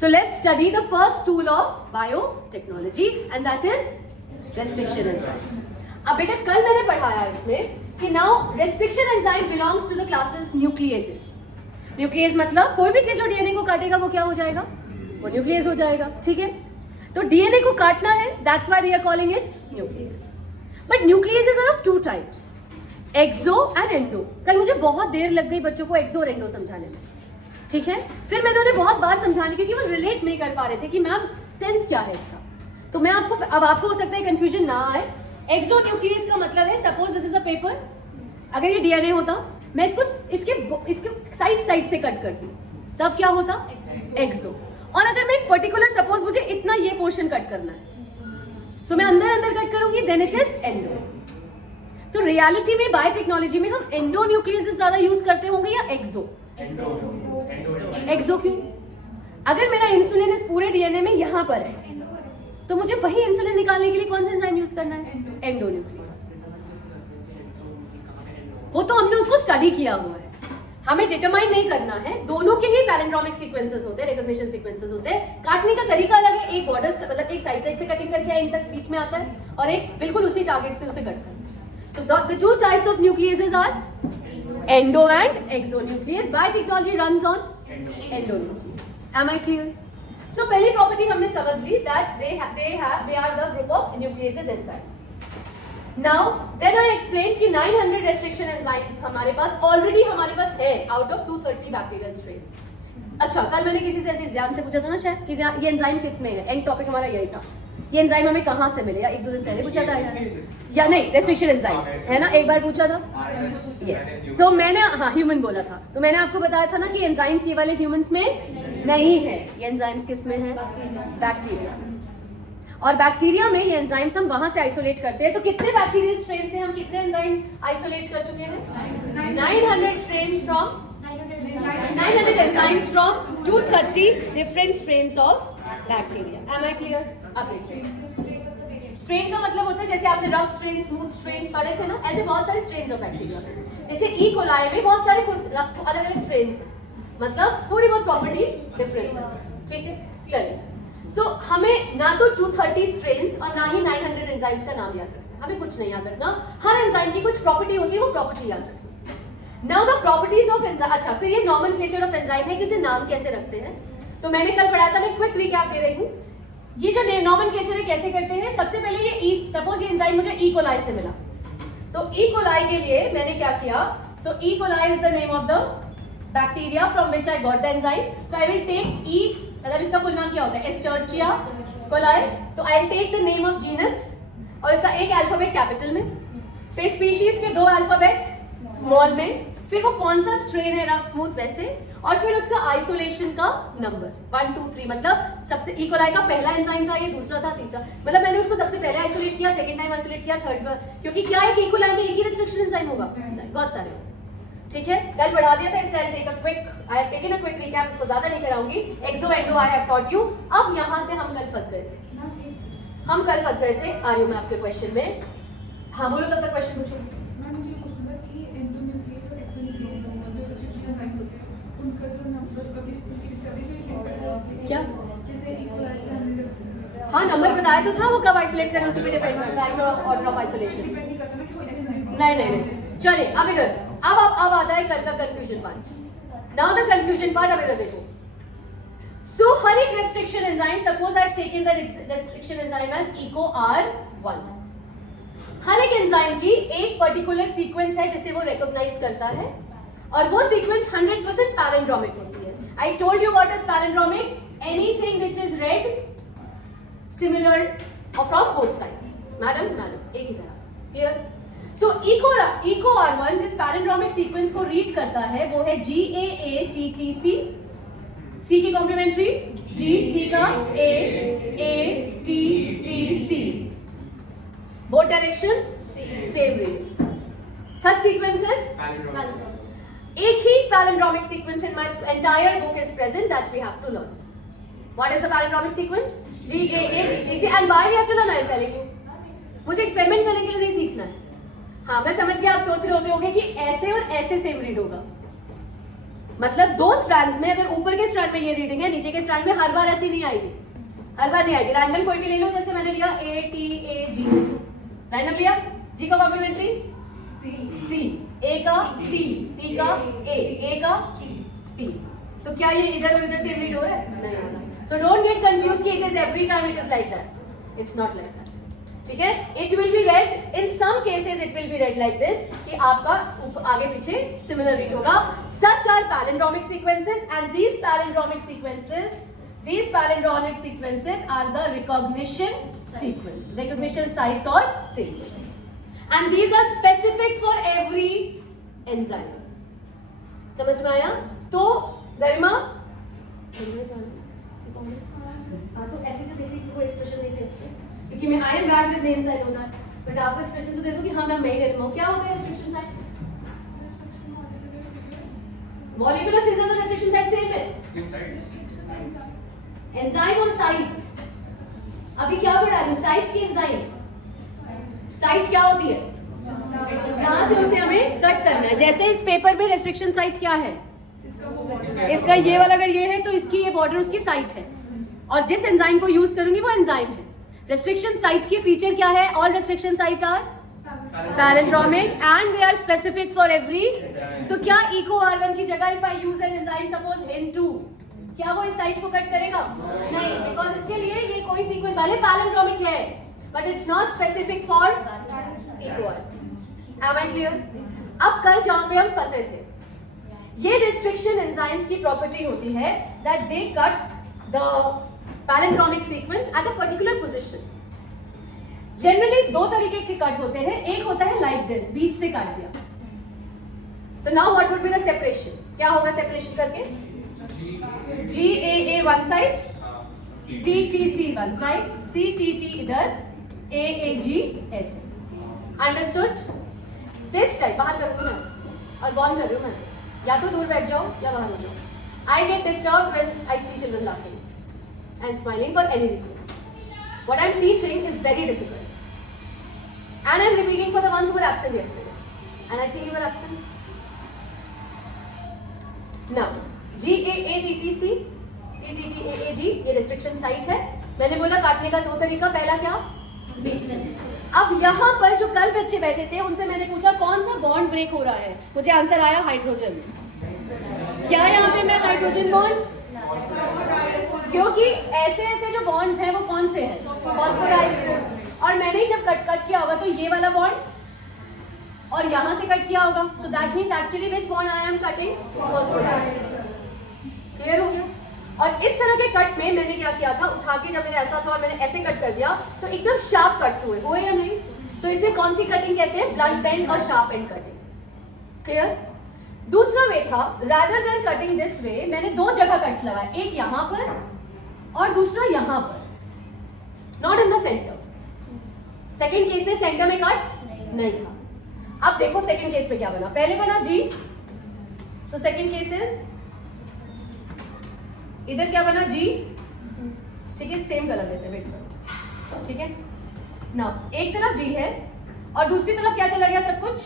So let's study the first tool of biotechnology and that is restriction enzyme. अब बेटा कल मैंने पढ़ाया इसमें कि now restriction enzyme belongs to the classes nucleases. Nucleus मतलब कोई भी चीज जो डीएनए को काटेगा वो क्या हो जाएगा, वो न्यूक्लियस हो जाएगा, ठीक है। तो डीएनए को काटना है, that's why we are calling it nuclease. But nucleases are of two types, exo and endo. कल मुझे बहुत देर लग गई बच्चों को एक्सो और एंडो समझाने में, ठीक है। फिर मैंने उन्हें बहुत बार समझाने क्योंकि वो रिलेट नहीं कर पा रहे थे कि मैम सेंस क्या है इसका। तो मैं आपको अब आपको हो सकता है कंफ्यूजन ना आए। एक्सो न्यूक्लियस का मतलब है, suppose this is a paper, अगर ये डीएनए होता, मैं इसको इसके साइड से कट करती तब क्या होता, एक्सो। और अगर मैं एक पर्टिकुलर सपोज मुझे इतना ये पोर्शन कट करना है तो मैं अंदर कट करूंगी, देन इट इज एंडो। तो रियलिटी में बायोटेक्नोलॉजी में हम एंडो न्यूक्लियस ज्यादा यूज करते होंगे या एक्सो? एक्सो क्यों? अगर मेरा इंसुलिन इस पूरे डीएनए में यहां पर है तो मुझे वही इंसुलिन निकालने के लिए कौन सा एंजाइम यूज करना है, एंडो न्यूक्लियस। वो तो हमने उसको स्टडी किया हुआ है, हमें डिटरमाइन नहीं करना है। दोनों के ही पैलिंड्रोमिक सीक्वेंसेस होते हैं, रिकॉग्निशन सीक्वेंसेस होते हैं। काटने का तरीका अलग है, एक बॉर्डर्स मतलब एक साइड से कटिंग करके इन तक बीच में आता है और एक बिल्कुल उसी टारगेट से उसे कट करना है। So the two types of nucleases are endo and exonuclease. Biotechnology runs on endonucleases. Am I clear? So पहली प्रॉपर्टी हमने समझ ली that they are the group of nucleases enzyme. Now then I explained कि 900 restriction enzymes हमारे पास है out of 230 bacterial strains. अच्छा, कल मैंने किसी से ऐसे ध्यान से पूछा था ना शायद कि ये एंजाइम किस में है, एंड टॉपिक हमारा यही था। ये एंजाइम हमें कहाँ से मिले, या एक दो दिन पहले पूछा था या नहीं, रेस्ट्रिक्शन एंजाइम्स है ना, एक बार पूछा था। यस, सो मैंने ह्यूमन बोला था, तो मैंने आपको बताया था ना कि एंजाइम्स ये वाले ह्यूमंस में नहीं है, ये एंजाइम्स किस में है, बैक्टीरिया। और बैक्टीरिया में ये एंजाइम्स हम वहां से आइसोलेट करते हैं। तो कितने बैक्टीरियल स्ट्रेन से हम कितने एंजाइम्स आइसोलेट कर चुके हैं? 900 strains from 900 enzymes from 230 different strains of bacteria. Am I clear? अब स्ट्रेन का मतलब होता है जैसे आपने रफ स्ट्रेन, स्मूथ स्ट्रेन पढ़े थे ना, ऐसे बहुत सारे स्ट्रेन्स ऑफ बैक्टीरिया। जैसे ई कोलाई में बहुत सारे अलग अलग स्ट्रेन्स हैं, मतलब थोड़ी बहुत प्रॉपर्टी डिफरेंसेस, ठीक है। चलिए, सो हमें ना तो 230 स्ट्रेन्स और ना ही 900 एंजाइम्स का नाम याद रखना, हमें कुछ नहीं याद रखना। हर एंजाइम की कुछ प्रॉपर्टी होती है, वो प्रॉपर्टी याद रखना। Now the properties of enzyme. अच्छा, फिर ये नॉमेनक्लेचर ऑफ एंजाइम है कि उसे नाम कैसे रखते हैं। तो मैंने कल पढ़ाया था, मैं क्विक रिकैप दे रही हूँ। ये जो नॉमेनक्लेचर है कैसे करते हैं, सबसे पहले ये सपोज ये एंजाइम मुझे ई कोलाई से मिला, सो ई कोलाई के लिए मैंने क्या किया, so E coli is the name of the bacteria from which I got the enzyme. So I will take E, मतलब इसका फुल नाम क्या होता है, एस्चर्चिया कोलाई। तो I will take the name of genus और इसका एक अल्फाबेट कैपिटल में, फिर स्पीशीज के 2 अल्फाबेट स्मॉल में, फिर वो कौन सा स्ट्रेन है, रफ स्मूथ वैसे, और फिर उसका आइसोलेशन का नंबर 1 2 3। मतलब सबसे ई कोलाई का पहला एंजाइम था, ये दूसरा था, तीसरा, मतलब मैंने उसको सबसे पहले आइसोलेट किया, सेकंड टाइम आइसोलेट किया, थर्ड बार, क्योंकि क्या है कि ई कोलाई में एक ही रिस्ट्रिक्शन एंजाइम होगा, बहुत सारे, ठीक है। कल पढ़ा दिया था, इसलिए I have taken a quick recap, इसको ज्यादा नहीं कराऊंगी। Exo endo I have taught you. अब यहां से हम कल फंस गए थे, आ रही हूं मैं आपके क्वेश्चन में। हाँ बोलो, तब तक क्वेश्चन पूछो। क्या? हाँ, नंबर बताया तो था, वो कब आइसोलेट करें उसी पे डिपेंड करता है, ऑर्डर ऑफ आइसोलेशन। नहीं, चलिए अब इधर, अब आता है कल का confusion part. Now the confusion part, अब इधर देखो। सो हर एक restriction enzyme, suppose I have taken the restriction enzyme as Eco R1। हर एक एंजाइम की एक पर्टिकुलर सीक्वेंस है जिसे वो रिकॉग्नाइज करता है, और वो सीक्वेंस 100% पैलिंड्रोमिक होती है। I told you what is palindromic, anything which is red similar from both sides. Madam एक ही तरह, क्लियर? सो इको R1 जिस पैलिंड्रोमिक सीक्वेंस को रीड करता है वो है GAATTC, C की कॉम्प्लीमेंट्री G, T का AATTC, both directions same reading. Such sequences एक ही palindromic sequence in my entire book is present that we have to learn. What is the palindromic sequence? GAATTC, and why we have to learn? I am telling you. मुझे experiment करने के लिए नहीं सीखना है। हाँ, मैं समझ गया, आप सोच रहे होते होंगे कि ऐसे और ऐसे सेम रीड होगा। मतलब दो स्ट्रैंड्स में अगर ऊपर के स्ट्रैंड में ये रीडिंग है, नीचे के स्ट्रैंड में हर बार ऐसी नहीं आएगी, हर बार नहीं आएगी। रैंडम कोई भी ले लो, जैसे मैंने लिया ATAG, रैंडम लिया, G का कॉम्प्लीमेंट्री C, A का T का A का T, तो क्या ये इधर और इधर सेम रीड हो रहा है? नहीं हो रहा। सो डोंट गेट कंफ्यूज कि it is every time it is like that, it's not like that, ठीक है। It will be read in some cases, it will be read like this कि आपका आगे पीछे सिमिलर रीड होगा। Such are palindromic sequences and these palindromic sequences are the recognition sequence, recognition sites or sequence, and these are specific for every enzyme. समझ में आया? तो गरिमा तो ऐसे तो देखिए कोई एक्सप्रेशन नहीं है इसमें, क्योंकि मैं I am bad with names I know that, but आपको एक्सप्रेशन तो दे दो कि हाँ मैं ही गरिमा हूँ। क्या होता है एक्सप्रेशन साइट? मॉलिक्यूलर सीक्वेंस और रेस्ट्रिक्शन साइट सेम है, एंजाइम और साइट। अभी क्या पढ़ा रही हूँ? साइट की एंजाइम। साइट क्या होती है? जहां से उसे हमें कट करना है। जैसे इस पेपर में रेस्ट्रिक्शन साइट क्या है? इसका ये वाला अगर ये है तो इसकी ये बॉर्डर उसकी साइट है, और जिस एंजाइम को यूज करूंगी वो एंजाइम है। रेस्ट्रिक्शन साइट की फीचर क्या है? All restriction site are palindromic and they are specific for every. तो क्या इको R1 की जगह if I use an enzyme suppose N2, क्या वो इस साइट को कट करेगा? नहीं, बिकॉज इसके लिए ये कोई सीक्वेंस भले पैलिंड्रोमिक है but it's not specific for Eco R। Am I clear? अब कल जहां पे हम फंसे थे, ये रिस्ट्रिक्शन एंजाइम्स की प्रॉपर्टी होती है that they cut the palindromic sequence at a particular position. Generally दो तरीके के कट होते हैं, एक होता है लाइक दिस, बीच से काट दिया। तो now what would be the separation? क्या होगा सेपरेशन करके? GAA one side, TTC one side, CTT इधर, AAG ऐसे। अंडरस्टूड? दिस टाइप बाहर करूंगी मैं और बॉल कर रही हूँ मैं, या तो दूर बैठ जाओ या बाहर हो जाओ। I get disturb when I see children laughing and smiling for any reason. What I am teaching is very difficult and I'm repeating for the ones who were absent yesterday, and I think you were absent. Now GAATPC, CTTAAG ये restriction site है। मैंने बोला काटने का दो तरीका, पहला क्या? बीच से। अब यहाँ पर जो कल बच्चे बैठे थे उनसे मैंने पूछा कौन सा बॉन्ड ब्रेक हो रहा है, मुझे आंसर आया हाइड्रोजन। क्या यहाँ पे मैं हाइड्रोजन बॉन्ड, क्योंकि ऐसे ऐसे जो बॉन्ड्स हैं वो कौन से हैं? फॉस्फोराइज्ड। और मैंने जब कट किया होगा तो ये वाला बॉन्ड और यहां से कट किया होगा, so that means actually which bond I am cutting? Phosphorized. Clear हो गया? और इस तरह के कट में मैंने क्या किया था, उठा के जब मैंने ऐसा था और मैंने ऐसे कट कर दिया तो एकदम शार्प कट्स हुए या नहीं? तो इसे कौन सी कटिंग कहते हैं? ब्लंट एंड और शार्प एंड कटिंग। क्लियर? दूसरा वे था, rather than cutting this way, मैंने दो जगह कट्स लगाए, एक यहां पर और दूसरा यहां पर, not in the centre. Second case में सेंटर में कट नहीं था। अब देखो सेकेंड केस में क्या बना, पहले बना G, so second case is इधर क्या बना? G, ठीक है, सेम कलर लेते हैं, वेट करो, ठीक है ना। एक तरफ G है और दूसरी तरफ क्या चला गया सब कुछ?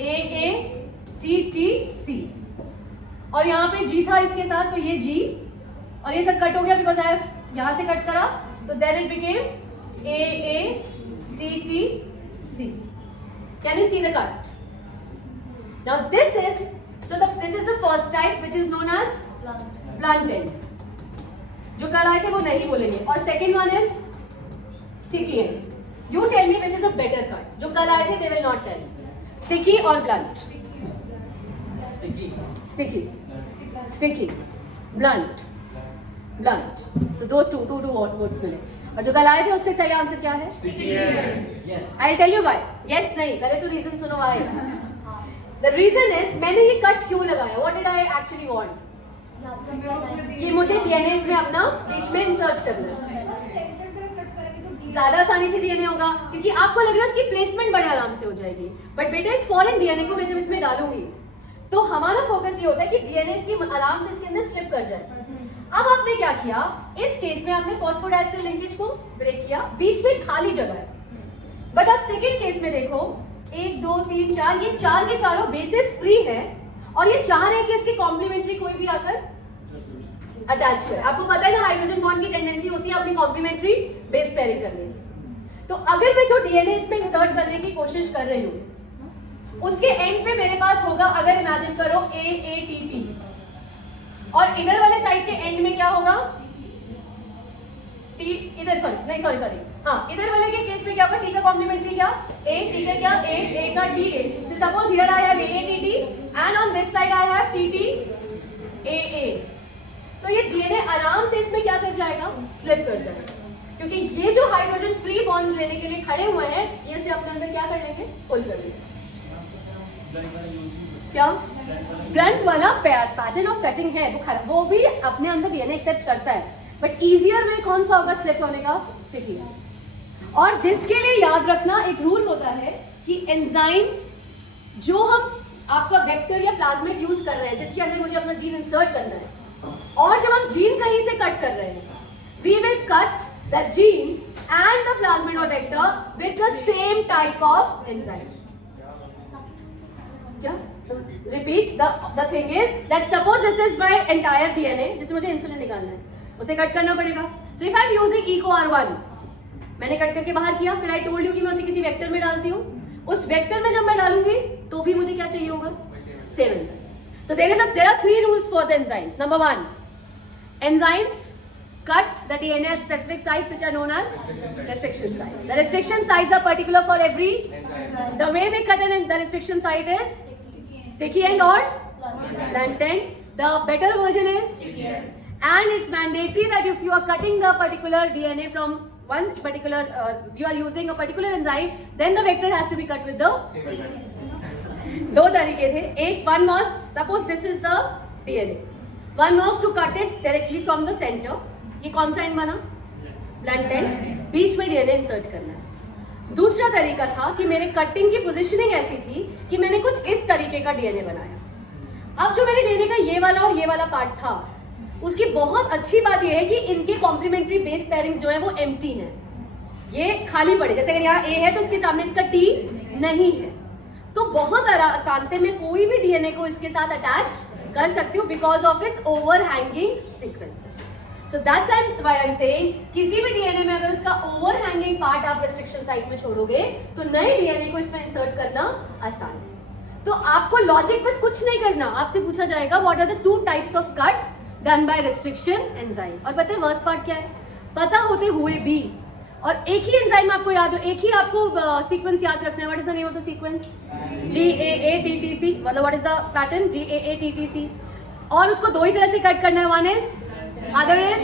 AATTC, और यहाँ पे G था इसके साथ, तो ये G और ये सब कट हो गया बिकॉज आई हैव यहां से कट करा, तो then it became AATTC। Can you see the cut? Now this is the first type which is known as blunt end. जो कल आए थे वो नहीं बोलेंगे। और second one is sticky end. You tell me which is a better cut. जो कल आए थे they will not tell. Sticky or blunt? Sticky. Blunt. तो दो टू वोट मिले। और जो कल आए थे उसके सही आंसर क्या है? I'll tell you why. Yes नहीं, पहले तो रीजन सुनो why. The reason is मैंने ये कट क्यों लगाया? What did I actually want? कि मुझे डीएनए में अपना बीच में इंसर्ट करना है, ज्यादा आसानी से डीएनए होगा, क्योंकि आपको लग रहा है उसकी प्लेसमेंट बड़े आराम से हो जाएगी, बट बेटा एक फॉरेन डीएनए को मैं जब इसमें डालूंगी तो हमारा फोकस ये होता है कि डीएनए इसकी आराम से इसके अंदर स्लिप कर जाए। अब आपने क्या किया, इस केस में आपने फॉस्फोडाइस्टर लिंकेज को ब्रेक किया, बीच में खाली जगह है। बट अब सेकेंड केस में देखो, 1 2 3 4, ये चार के चारों बेसिस फ्री है और ये चाह रहे हैं कि इसकी कॉम्प्लीमेंट्री कोई भी आकर अटैच करे। आपको पता है ना हाइड्रोजन बॉन्ड की टेंडेंसी होती है अपनी कॉम्प्लीमेंट्री बेस पेयरिंग करने की। तो अगर मैं जो डीएनए इसमें इंसर्ट करने की कोशिश कर रही हूँ उसके एंड पे मेरे पास होगा, अगर इमेजिन करो AATP, और इधर वाले साइड के एंड में क्या होगा T, इधर सॉरी हाँ, इधर वाले के केस में क्या होगा, T का कॉम्प्लीमेंट्री क्या A, T का क्या A का TA। So suppose here I have AATT and on this side I have TTAA। तो ये डीएनए आराम से इसमें क्या कर जाएगा, स्लिप कर जाएगा, क्योंकि ये जो हाइड्रोजन फ्री बॉन्ड्स लेने के लिए खड़े हुए हैं ये इसे अपने अंदर क्या कर लेंगे, पुल कर लेंगे। क्या ब्लंट वाला पैटर्न ऑफ कटिंग है वो भी अपने अंदर डीएनए एक्सेप्ट करता है, बट इजियर वे कौन सा होगा स्लिप होने का, स्टिकी एंड्स। और जिसके लिए याद रखना एक रूल होता है कि एंजाइम जो हम आपका वेक्टर या प्लाज्मिड यूज कर रहे हैं जिसके अंदर मुझे अपना जीन इंसर्ट करना है, और जब हम जीन कहीं से कट कर रहे हैं we will cut the gene and the plasmid और vector with the same type of enzyme. क्या repeat the thing is that suppose this is my entire DNA जिससे मुझे इंसुलिन निकालना है, उसे कट करना पड़ेगा। So if I am using EcoR1, मैंने कट करके बाहर किया, फिर आई टोल्ड यू कि मैं उसे किसी वेक्टर में डालती हूँ, उस वेक्टर में जब मैं डालूंगी तो भी मुझे क्या चाहिए होगा, सेम एंजाइम। तो there are 3 rules for the enzymes. Number 1, enzymes cut the DNA at specific sites which are known as restriction sites. The restriction sites are particular for every. The way they cut the restriction site is sticky end or blunt end. The better version is sticky end. And it's mandatory that if you are cutting the particular DNA from one particular, you are using a particular enzyme, then the vector has to be cut with the same. दो तरीके थे, एक one was suppose this is the DNA, one was to cut it directly from the centre, ये कौन सा and बना, blunt and, बीच में DNA insert करना है। दूसरा तरीका था कि मेरे कटिंग की पोजीशनिंग ऐसी थी कि मैंने कुछ इस तरीके का डीएनए बनाया। अब जो मेरे डीएनए का ये वाला और ये वाला पार्ट था, उसकी बहुत अच्छी बात यह है कि इनके कॉम्प्लीमेंट्री बेस पेयरिंग्स जो है वो एम्प्टी है, ये खाली पड़े। जैसे अगर यहाँ A है तो इसके सामने इसका T नहीं है, तो बहुत आसान से मैं कोई भी डीएनए को इसके साथ अटैच कर सकती हूँ because of its overhanging sequences. So that's why I am saying किसी भी डीएनए में अगर उसका ओवरहैंगिंग पार्ट आप रेस्ट्रिक्शन साइट में छोड़ोगे तो नए डीएनए को इसमें इंसर्ट करना आसान है। तो आपको लॉजिक बस कुछ नहीं करना, आपसे पूछा जाएगा what are the 2 types of cuts done by restriction enzyme, और पता है वर्स्ट पार्ट क्या है, पता होते हुए भी और एक ही एंजाइम आपको याद हो, एक ही आपको सीक्वेंस याद रखना है। What is the name of the sequence, GAATTC, मतलब what is the pattern, GAATTC, और उसको 2 ही तरह से कट करना है, वन इज, अदर इज।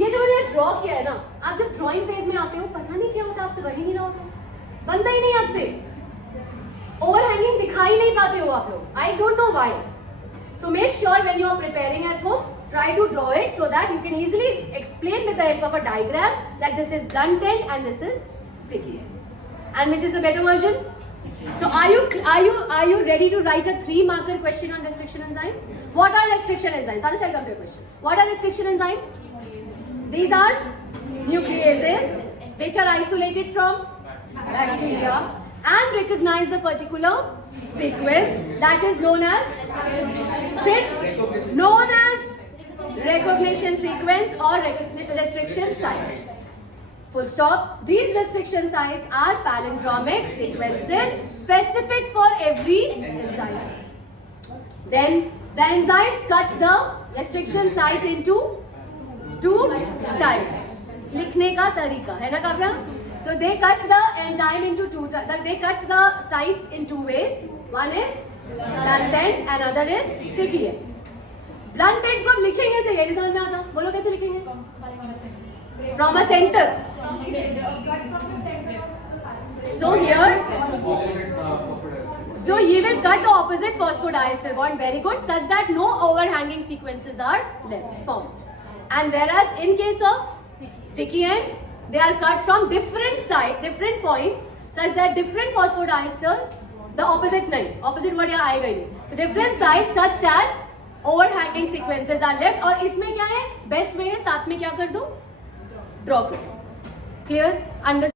ये जो मैंने ड्रॉ किया है ना, आप जब ड्राइंग फेज में आते हो पता नहीं क्या होता, आपसे बन ही नहीं रहा होता, बनता ही नहीं आपसे, ओवरहैंगिंग दिखाई नहीं पाते हो आप लोग, I don't know why. So make sure when you are preparing at home, try to draw it so that you can easily explain with the help of a diagram that this is blunt end and this is sticky end, and which is the better version. So are you ready to write a 3 marker question on restriction enzyme? What are restriction enzymes? Tanush, I'll come to your question. What are restriction enzymes? These are nucleases which are isolated from bacteria and recognize a particular sequence that is known as recognition sequence or restriction site. Full stop. These restriction sites are palindromic sequences specific for every enzyme. Then the enzymes cut the restriction site into 2 types. लिखने का तरीका है ना Kavya? So they cut the enzyme into 2. They cut the site in 2 ways. One is blunt end and other is sticky end. Blunt and को हम लिखेंगे से ये समझ में आता, बोलो कैसे लिखेंगे, from a centre. So here, so you will cut the opposite phosphodiester bond, very good, such that no overhanging sequences are left formed. And whereas in case of sticky end, they are cut from different sides, different points, such that different phosphodiester, the opposite नहीं, opposite word यहाँ आएगा ही नहीं, so different sides such that overhanging sequences are left. और इसमें क्या है, best way है साथ में क्या कर दो, ड्रॉ कर दो। Clear, under